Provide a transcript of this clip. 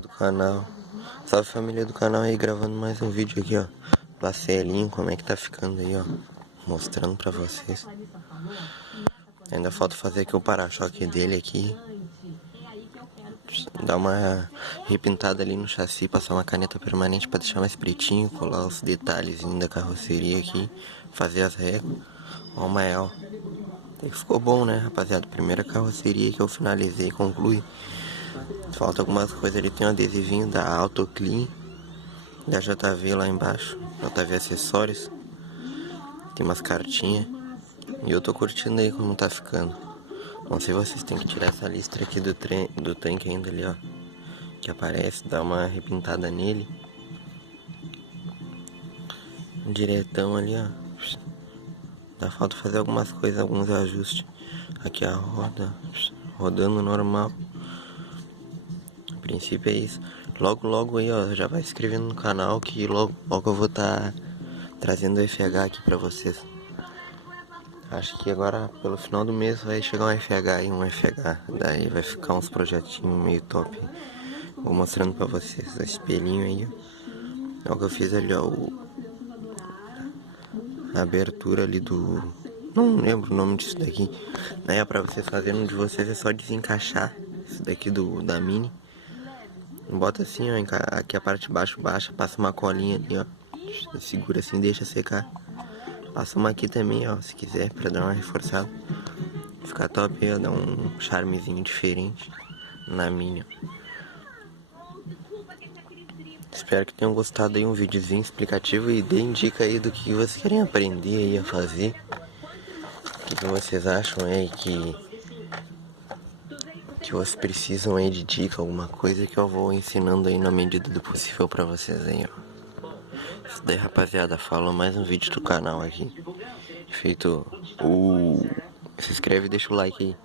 do canal. Salve família do canal aí, gravando mais um vídeo aqui, ó. Vacelinho, como é que tá ficando aí, ó. Mostrando pra vocês. Ainda falta fazer aqui o para-choque dele aqui. Dar uma repintada ali no chassi, passar uma caneta permanente pra deixar mais pretinho, colar os detalhezinhos da carroceria aqui, fazer as réguas. Ó o Mael. Até que ficou bom, né, rapaziada? Primeira carroceria que eu finalizei, concluí. Falta algumas coisas ali, tem um adesivinho da AutoClean, da JV lá embaixo, JV Acessórios. Tem umas cartinhas. E eu tô curtindo aí como tá ficando. Não sei, vocês têm que tirar essa listra aqui do tanque ainda ali, ó. Que aparece, dar uma repintada nele. Diretão ali, ó. Dá falta fazer algumas coisas, alguns ajustes. Aqui a roda, rodando normal. A princípio é isso. Logo aí, ó, já vai se inscrevendo no canal que logo eu vou estar trazendo o FH aqui pra vocês. Acho que agora pelo final do mês vai chegar um FH aí, um FH. Daí vai ficar uns projetinhos meio top. Vou mostrando pra vocês o espelhinho aí, ó. É o que eu fiz ali, ó. A abertura ali do... Não lembro o nome disso daqui. Daí é pra vocês fazerem de vocês, é só desencaixar isso daqui da Mini. Bota assim, ó, aqui a parte de baixo baixa, passa uma colinha ali, ó. Segura assim, deixa secar. Passa uma aqui também, ó, se quiser, pra dar uma reforçada. Fica top aí, ó, dá um charmezinho diferente na Mini, ó. Espero que tenham gostado aí, um videozinho explicativo e deem dica aí do que vocês querem aprender aí a fazer. O que vocês acham aí que vocês precisam aí de dica, alguma coisa que eu vou ensinando aí na medida do possível pra vocês aí, ó. Isso daí, rapaziada, fala mais um vídeo do canal aqui. Feito. Se inscreve e deixa o like aí.